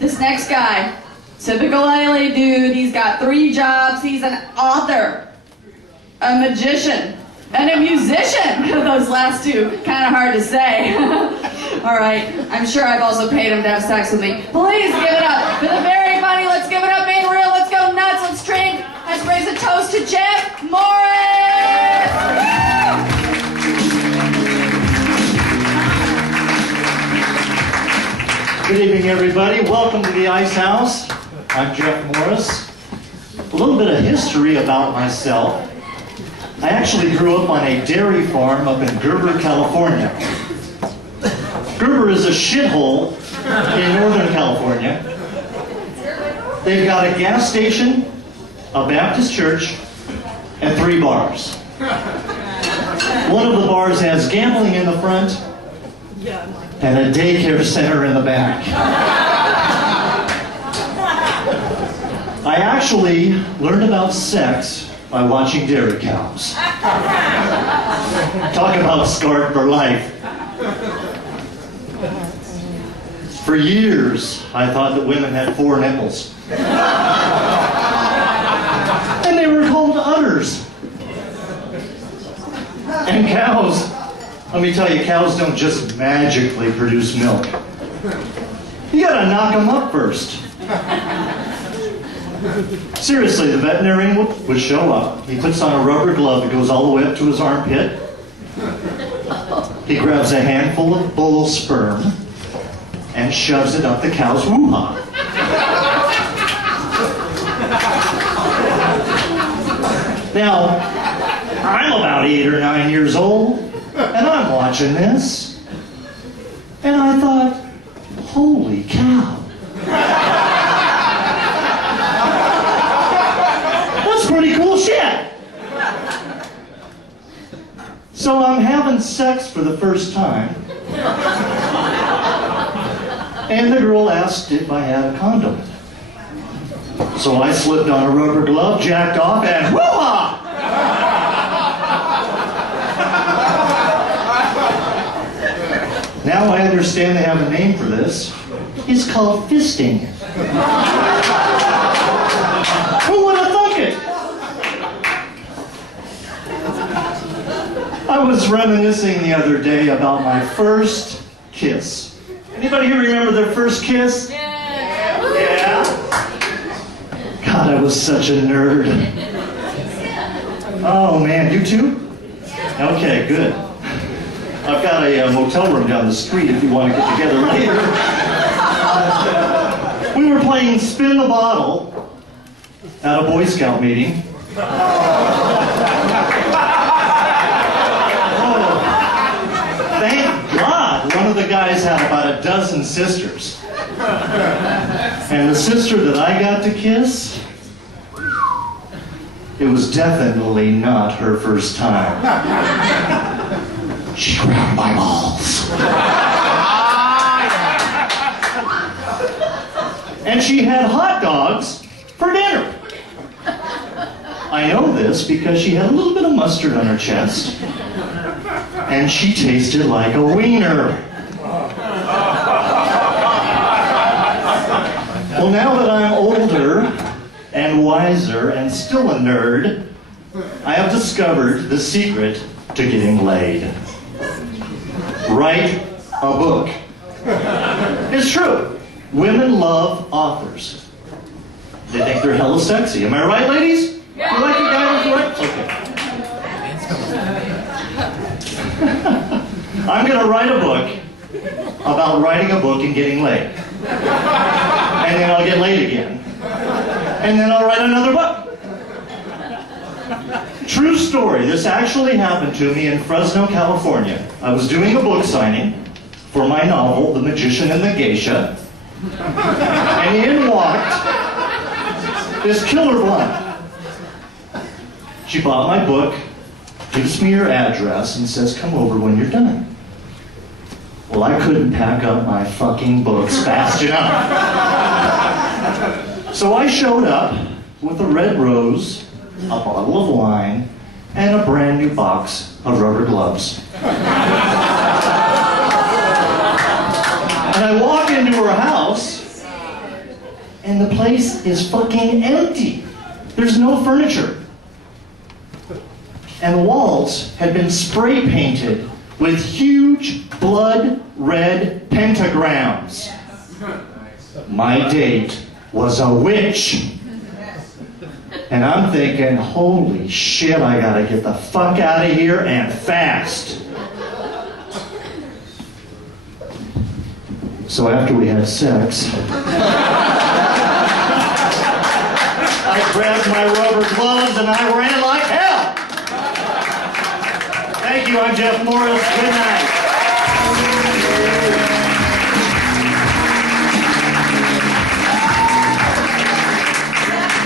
This next guy, typical LA dude, he's got 3 jobs. He's an author, a magician, and a musician. Those last 2, kind of hard to say. All right, I'm sure I've also paid him to have sex with me. Please give it up for the very funny. Let's give it up, being real. Let's go nuts. Let's drink. Let's raise a toast to Jeff Morris. Good evening, everybody. Welcome to the Ice House. I'm Jeff Morris. A little bit of history about myself. I actually grew up on a dairy farm up in Gerber, California. Gerber is a shithole in Northern California. They've got a gas station, a Baptist church, and 3 bars. One of the bars has gambling in the front and a daycare center in the back. I actually learned about sex by watching dairy cows. Talk about scarred for life. For years, I thought that women had 4 nipples. And they were called udders. And cows, let me tell you, cows don't just magically produce milk. You gotta knock them up first. Seriously, the veterinarian would show up. He puts on a rubber glove that goes all the way up to his armpit. He grabs a handful of bull sperm and shoves it up the cow's woo-ha. Now, I'm about 8 or 9 years old, and I'm watching this, and I thought, holy cow. That's pretty cool shit. So I'm having sex for the first time, and the girl asked if I had a condom. So I slipped on a rubber glove, jacked off, and woo-ha! Now I understand they have a name for this. It's called fisting. Who would have thunk it? I was reminiscing the other day about my first kiss. Anybody here remember their first kiss? Yeah? God, I was such a nerd. Oh man, you too? Okay, good. I've got a motel room down the street if you want to get together later. We were playing Spin the Bottle at a Boy Scout meeting. Thank God one of the guys had about a dozen sisters. And the sister that I got to kiss, it was definitely not her first time. She grabbed my balls. And she had hot dogs for dinner. I know this because she had a little bit of mustard on her chest. And she tasted like a wiener. Well, now that I'm older and wiser and still a nerd, I have discovered the secret to getting laid. Write a book. It's true. Women love authors. They think they're hella sexy. Am I right, ladies? Yeah. You like a guy who's right? Okay. I'm going to write a book about writing a book and getting laid. And then I'll get laid again. And then I'll write another book. True story. This actually happened to me in Fresno, California. I was doing a book signing for my novel, The Magician and the Geisha. And in walked this killer blonde. She bought my book, gives me her address, and says, come over when you're done. Well, I couldn't pack up my fucking books fast enough. So I showed up with a red rose, a bottle of wine, and a brand new box of rubber gloves. And I walk into her house, and the place is fucking empty. There's no furniture. And the walls had been spray painted with huge blood red pentagrams. My date was a witch. And I'm thinking, holy shit, I gotta get the fuck out of here and fast. So after we had sex, I grabbed my rubber gloves and I ran like hell. Thank you, I'm Jeff Morris. Good night.